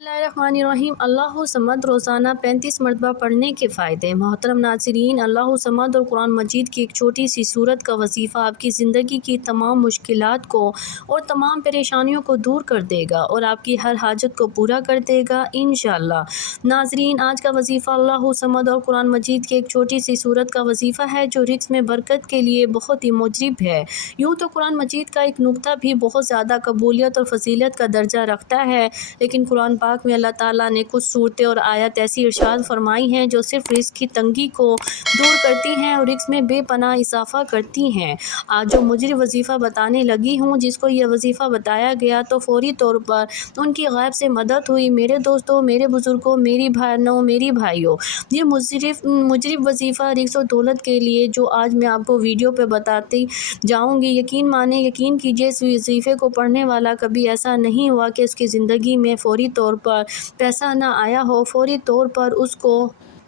बिस्मिल्लाहिर्रहमानिर्रहीम। अल्लाहु समद रोज़ाना 35 मरतबा पढ़ने के फ़ायदे। मोहतरम नाज़रीन, अल्लाहु समद और कुरान मजीद की एक छोटी सी सूरत का वजीफ़ा आपकी ज़िंदगी की तमाम मुश्किलात को और तमाम परेशानियों को दूर कर देगा और आपकी हर हाजत को पूरा कर देगा इंशाअल्लाह। नाज़रीन, आज का वजीफ़ा अल्लाहु समद और कुरान मजीद की एक छोटी सी सूरत का वजीफ़ा है जो रिज़्क़ में बरकत के लिए बहुत ही मुजरिब है। यूँ तो कुरान मजीद का एक नुक्ता भी बहुत ज़्यादा कबूलियत और फजीलत का दर्जा रखता है, लेकिन कुरान पाक में अल्लाह ताला ने कुछ सूरतें और आयत ऐसी इरशाद फरमाई हैं जो सिर्फ रिज़्क़ की तंगी को दूर करती हैं और रिज़्क़ में बेपनाह इजाफ़ा करती हैं। आज जो मुझे वजीफ़ा बताने लगी हूँ, जिसको ये वजीफ़ा बताया गया तो फ़ौरी तौर पर उनकी गैब से मदद हुई। मेरे दोस्तों, मेरे बुज़ुर्गों, मेरी बहनों, मेरी भाइयों, ये मुजरिब वजीफ़ा रिज़्क़ और दौलत के लिए जो आज मैं आपको वीडियो पे बताती जाऊँगी, यकीन माने, यकीन कीजिए, इस वजीफ़े को पढ़ने वाला कभी ऐसा नहीं हुआ कि उसकी ज़िंदगी में फ़ौरी तौर पर पैसा ना आया हो, फ़ौरी तौर पर उसको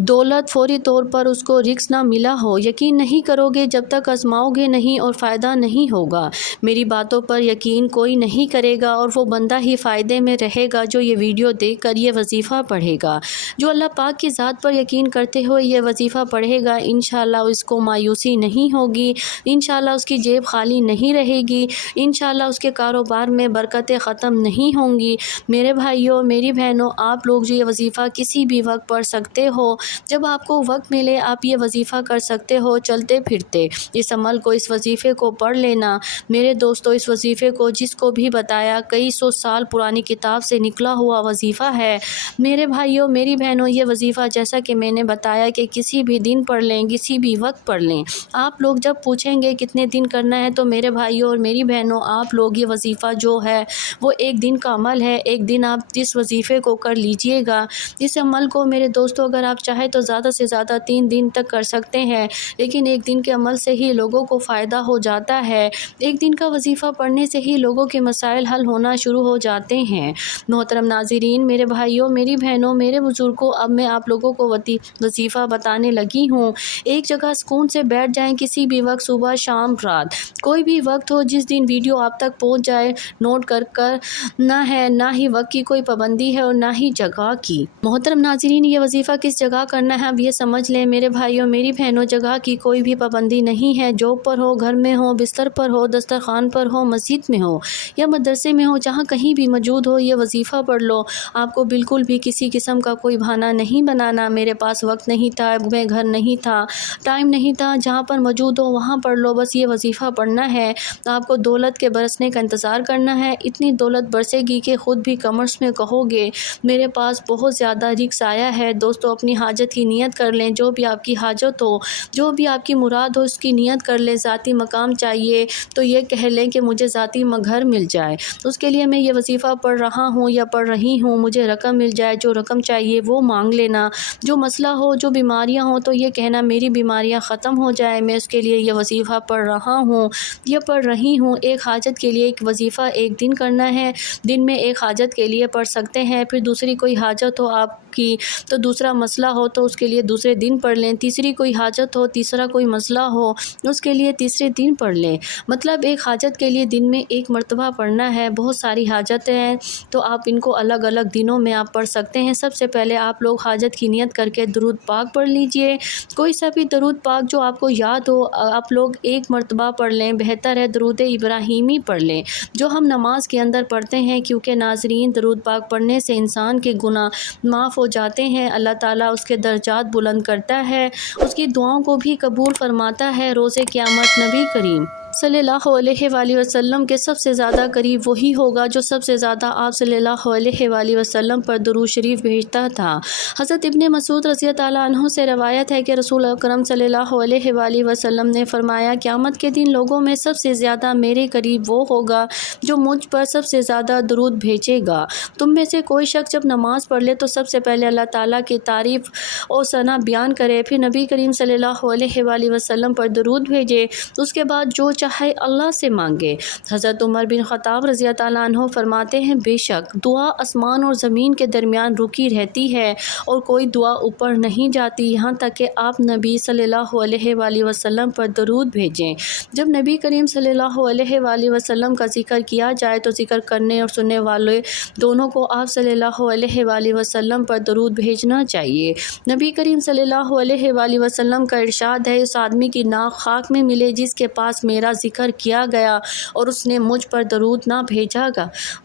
दौलत, फ़ौरी तौर पर उसको रिस्क ना मिला हो। यकीन नहीं करोगे जब तक आजमाओगे नहीं और फ़ायदा नहीं होगा। मेरी बातों पर यकीन कोई नहीं करेगा और वो बंदा ही फ़ायदे में रहेगा जो ये वीडियो देखकर ये वजीफ़ा पढ़ेगा। जो अल्लाह पाक की ज़ात पर यकीन करते हुए ये वजीफ़ा पढ़ेगा, इंशाअल्लाह उसको मायूसी नहीं होगी, इंशाअल्लाह उसकी जेब खाली नहीं रहेगी, इंशाअल्लाह उसके कारोबार में बरकतें ख़त्म नहीं होंगी। मेरे भाइयों, मेरी बहनों, आप लोग जो ये वजीफ़ा किसी भी वक्त पढ़ सकते हो, जब आपको वक्त मिले आप ये वजीफ़ा कर सकते हो चलते फिरते। इस अमल को, इस वजीफ़े को पढ़ लेना। मेरे दोस्तों, इस वजीफ़े को जिसको भी बताया, कई सौ साल पुरानी किताब से निकला हुआ वजीफ़ा है। मेरे भाइयों, मेरी बहनों, ये वजीफ़ा जैसा कि मैंने बताया कि किसी भी दिन पढ़ लें, किसी भी वक्त पढ़ लें। आप लोग जब पूछेंगे कितने दिन करना है, तो मेरे भाइयों और मेरी बहनों, आप लोग ये वजीफ़ा जो है वो एक दिन का अमल है। एक दिन आप इस वजीफ़े को कर लीजिएगा। इस अमल को मेरे दोस्तों अगर आप चाहे तो ज़्यादा से ज़्यादा 3 दिन तक कर सकते हैं, लेकिन एक दिन के अमल से ही लोगों को फ़ायदा हो जाता है। एक दिन का वजीफ़ा पढ़ने से ही लोगों के मसाइल हल होना शुरू हो जाते हैं। मोहतरम नाज़रीन, मेरे भाइयों, मेरी बहनों, मेरे बुज़ुर्गों, अब मैं आप लोगों को वजीफ़ा बताने लगी हूँ। एक जगह सुकून से बैठ जाएं, किसी भी वक्त, सुबह, शाम, रात, कोई भी वक्त हो, जिस दिन वीडियो आप तक पहुँच जाए, नोट कर ना है, ना ही वक्त की कोई पाबंदी है और ना ही जगह की। मोहतरम नाज़रीन, ये वजीफ़ा किस जगह करना है अब ये समझ लें। मेरे भाइयों, मेरी बहनों, जगह की कोई भी पाबंदी नहीं है। जॉब पर हो, घर में हो, बिस्तर पर हो, दस्तरखान पर हो, मस्जिद में हो या मदरसे में हो, जहाँ कहीं भी मौजूद हो, ये वजीफ़ा पढ़ लो। आपको बिल्कुल भी किसी किस्म का कोई बहाना नहीं बनाना, मेरे पास वक्त नहीं था, मैं घर नहीं था, टाइम नहीं था, जहाँ पर मौजूद हो वहाँ पढ़ लो। बस ये वजीफ़ा पढ़ना है। आपको दौलत के बरसने का इंतज़ार करना है। इतनी दौलत बरसेगी कि ख़ुद भी कमर्स में कहोगे मेरे पास बहुत ज़्यादा रिस्क आया है। दोस्तों, अपनी हाजत की नियत कर लें। जो भी आपकी हाजत हो, जो भी आपकी मुराद हो, उसकी नियत कर लें। ज़ाती मकाम चाहिए तो ये कह लें कि मुझे ज़ाती घर मिल जाए, उसके लिए मैं ये वजीफ़ा पढ़ रहा हूँ या पढ़ रही हूँ। मुझे रकम मिल जाए, जो रकम चाहिए वो मांग लेना। जो मसला हो, जो बीमारियाँ हो, तो ये कहना मेरी बीमारियाँ ख़त्म हो जाए, मैं उसके लिए ये वजीफ़ा पढ़ रहा हूँ या पढ़ रही हूँ। एक हाजत के लिए एक वजीफ़ा एक दिन करना है। दिन में एक हाजत के लिए पढ़ सकते हैं। फिर दूसरी कोई हाजत हो आपकी, तो दूसरा मसला हो तो उसके लिए दूसरे दिन पढ़ लें। तीसरी कोई हाजत हो, तीसरा कोई मसला हो, उसके लिए तीसरे दिन पढ़ लें। मतलब एक हाजत के लिए दिन में एक मरतबा पढ़ना है। बहुत सारी हाजतें हैं तो आप इनको अलग अलग दिनों में आप पढ़ सकते हैं। सबसे पहले आप लोग हाजत की नियत करके दरूद पाक पढ़ लीजिए। कोई सा भी दरूद पाक जो आपको याद हो, आप लोग एक मरतबा पढ़ लें। बेहतर है दरूद इब्राहीमी पढ़ लें जो हम नमाज के अंदर पढ़ते हैं, क्योंकि नाज़रीन, दरूद पाक पढ़ने से इंसान के गुनाह माफ़ हो जाते हैं। अल्लाह ताला उसके दर्जात बुलंद करता है, उसकी दुआओं को भी कबूल फरमाता है। रोज़े क़यामत नबी करीम सल्लल्लाहु अलैहि वसल्लम के सबसे ज़्यादा करीब वही होगा जो सबसे ज़्यादा आप सल्लल्लाहु अलैहि वसल्लम पर दुरूद शरीफ भेजता था। हज़रत इब्ने मसूद रज़ी ताला अन्हु से रवायत है कि रसूल अकरम सल्लल्लाहु अलैहि वसल्लम ने फरमाया, क़यामत के दिन लोगों में सबसे ज़्यादा मेरे करीब वो होगा जो मुझ पर सबसे ज़्यादा दुरूद भेजेगा। तुम में से कोई शख्स जब नमाज़ पढ़ ले तो सबसे पहले अल्लाह ताला की तारीफ़ और सना बयान करे, फिर नबी करीम सल्लल्लाहु अलैहि वसल्लम पर दुरूद भेजे। उसके बाद जो چاہے اللہ سے مانگے۔ حضرت عمر بن خطاب رضی اللہ عنہ فرماتے ہیں بے شک دعا آسمان اور زمین کے درمیان رکی رہتی ہے اور کوئی دعا اوپر نہیں جاتی یہاں تک کہ آپ نبی صلی اللہ علیہ وآلہ وسلم پر درود بھیجیں۔ جب نبی کریم صلی اللہ علیہ وآلہ وسلم کا ذکر کیا جائے تو ذکر کرنے اور سننے والے دونوں کو آپ صلی اللہ علیہ وآلہ وسلم پر درود بھیجنا چاہیے۔ نبی کریم صلی اللہ علیہ وآلہ وسلم کا ارشاد ہے اس آدمی کی ناک خاک میں ملے جس کے پاس میرا ذکر کیا گیا اور اس نے مجھ پر درود نہ بھیجا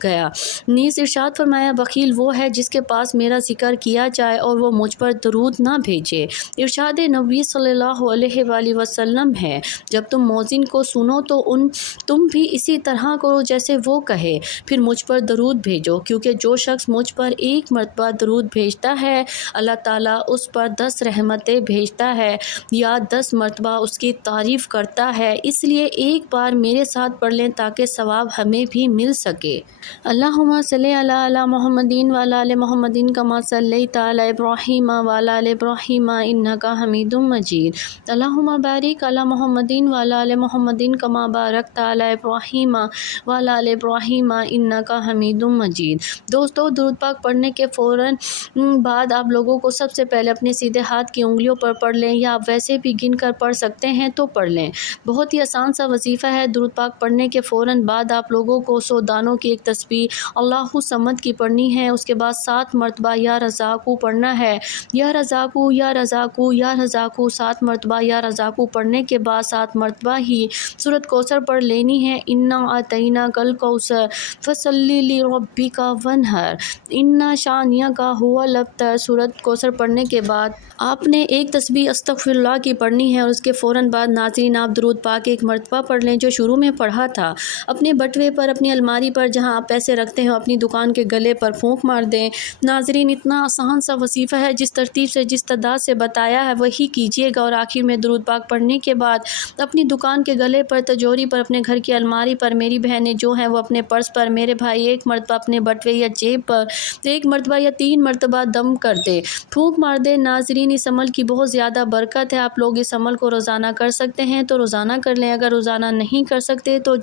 گیا۔ نیز ارشاد فرمایا بخیل وہ ہے جس کے پاس میرا ذکر کیا جائے اور وہ مجھ پر درود نہ بھیجے۔ ارشاد نبی صلی اللہ علیہ وآلہ وسلم ہے جب تم مؤذن کو سنو تو تم بھی اسی طرح کرو جیسے وہ کہے، پھر مجھ پر درود بھیجو، کیونکہ جو شخص مجھ پر ایک مرتبہ درود بھیجتا ہے اللہ تعالیٰ اس پر 10 رحمتیں بھیجتا ہے یا 10 مرتبہ اس کی تعریف کرتا ہے۔ اس لیے ایک بار میرے ساتھ پڑھ لیں تاکہ ثواب ہمیں بھی مل سکے۔ اللہم صلی علی محمد وعلی آل محمد کما صلیت علی ابراہیم وعلی آل ابراہیم انک حمید مجید۔ اللہم بارک علی محمد وعلی آل محمد کما بارکت علی ابراہیم وعلی آل ابراہیم انک حمید مجید۔ دوستو درود پاک پڑھنے کے فوراً بعد آپ لوگوں کو سب سے پہلے اپنے سیدھے ہاتھ کی انگلیوں پر پڑھ لیں یا آپ ویسے بھی گن کر پڑھ سکتے ہیں تو پڑھ لیں۔ بہت ہی آسان سا وظیفہ ہے۔ درود پاک پڑھنے کے فوراً بعد آپ لوگوں کو 100 دانوں کی ایک تسبیح اللہ صمد کی پڑھنی ہے۔ اس کے بعد 7 مرتبہ یا رزاقو پڑھنا ہے۔ یا رزاقو یا رزاقو یا رزاقو 7 مرتبہ یا رزاقو پڑھنے کے بعد 7 مرتبہ ہی سورۃ کوثر پڑھ لینی ہے۔ انا اعطیناک الکوثر فصلی لربک وانحر ان شانئک ھو الابتر۔ سورۃ کوثر پڑھنے کے بعد آپ نے ایک تسبیح استغفر اللہ کی پڑھنی ہے اور اس کے فوراً بعد ناظرین آپ درود پاک ایک مرتبہ پڑھ لیں جو شروع میں پڑھا تھا۔ اپنے بٹوے پر، اپنی الماری پر جہاں آپ پیسے رکھتے ہیں اپنی دکان کے گلے پر پھونک مار دیں۔ ناظرین اتنا آسان سا وظیفہ ہے، جس ترتیب سے جس تعداد سے بتایا ہے وہی کیجیے گا، اور آخر میں درود پاک پڑھنے کے بعد اپنی دکان کے گلے پر، تجوری پر، اپنے گھر کی الماری پر، میری بہنیں جو ہیں وہ اپنے پرس پر، میرے بھائی ایک مرتبہ اپنے بٹوے یا جیب پر ایک مرتبہ یا 3 مرتبہ دم کر دے، پھونک مار دے۔ ناظرین اس عمل کی بہت زیادہ برکت ہے۔ آپ لوگ اس عمل کو روزانہ کر سکتے ہیں تو روزانہ کر لیں، اگر روزانہ نہیں کر سکتے تو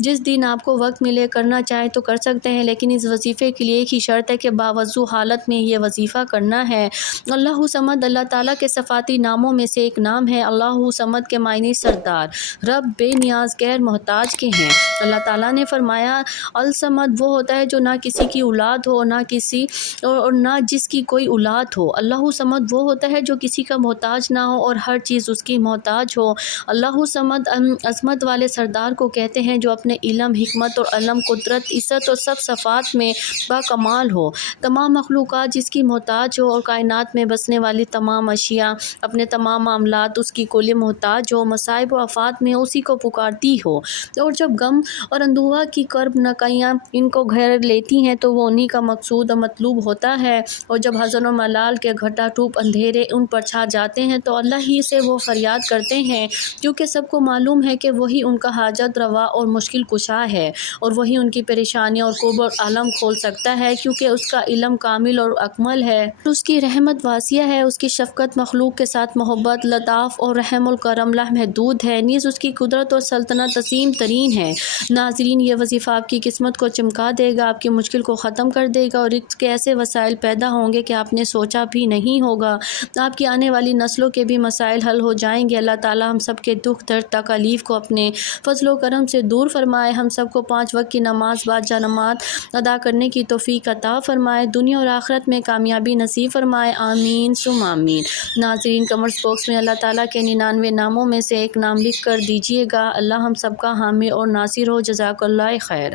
جس دن آپ کو وقت ملے کرنا چاہیں تو کر سکتے ہیں، لیکن اس وظیفے کے لیے ایک ہی شرط ہے کہ باوضو حالت میں یہ وظیفہ کرنا ہے۔ اللہ صمد اللہ تعالیٰ کے صفاتی ناموں میں سے ایک نام ہے۔ اللہ صمد کے معنی سردار، رب بے نیاز غیر محتاج کے ہیں۔ اللہ تعالیٰ نے فرمایا الصمد وہ ہوتا ہے جو نہ کسی کی اولاد ہو اور نہ جس کی کوئی اولاد ہو۔ اللہ صمد وہ ہوتا ہے جو کسی کا محتاج نہ ہو اور ہر چیز اس کی محتاج ہو۔ اللہ صمد عظمت والے سردار کو کہتے ہیں جو اپنے علم، حکمت اور علم، قدرت، عزت اور سب صفات میں باکمال ہو، تمام مخلوقات جس کی محتاج ہو اور کائنات میں بسنے والی تمام اشیاء اپنے تمام معاملات اس کی کل محتاج ہو، مصائب و آفات میں اسی کو پکارتی ہو، اور جب غم اور اندوہ کی کرب نکیاں ان کو گھیر لیتی ہیں تو وہ انہی کا مقصود اور مطلوب ہوتا ہے، اور جب حزن و ملال کے گھٹا ٹوپ اندھیرے ان پر چھا جاتے ہیں تو اللہ ہی سے وہ فریاد کرتے ہیں، کیونکہ سب کو معلوم ہے کہ وہی ان کا حاجت روا اور مشکل کشا ہے، اور وہی ان کی پریشانیوں اور کرب اور عالم کھول سکتا ہے، کیونکہ اس کا علم کامل اور اکمل ہے، اس کی رحمت واسعہ ہے، اس کی شفقت مخلوق کے ساتھ محبت، لطاف اور رحم الکرم لامحدود ہے، نیز اس کی قدرت اور سلطنت عظیم ترین ہے۔ ناظرین یہ وظیفہ آپ کی قسمت کو چمکا دے گا، آپ کی مشکل کو ختم کر دے گا، اور رزق کے ایسے وسائل پیدا ہوں گے کہ آپ نے سوچا بھی نہیں ہوگا۔ آپ کی آنے والی نسلوں کے بھی مسائل حل ہو جائیں گے۔ اللہ تعالیٰ ہم سب کے دکھ درد تکالیف کو اپنے فضل و کرم سے دور فرمائے، ہم سب کو 5 وقت کی نماز باجماعت ادا کرنے کی توفیق عطا فرمائے، دنیا اور آخرت میں کامیابی نصیب فرمائے، آمین ثم آمین۔ ناظرین کمنٹس باکس میں اللہ تعالیٰ کے 99 ناموں میں سے ایک نام لکھ کر دیجیے گا۔ اللہ ہم سب کا حامی اور ناصر ہو۔ جزاک اللہ خیر۔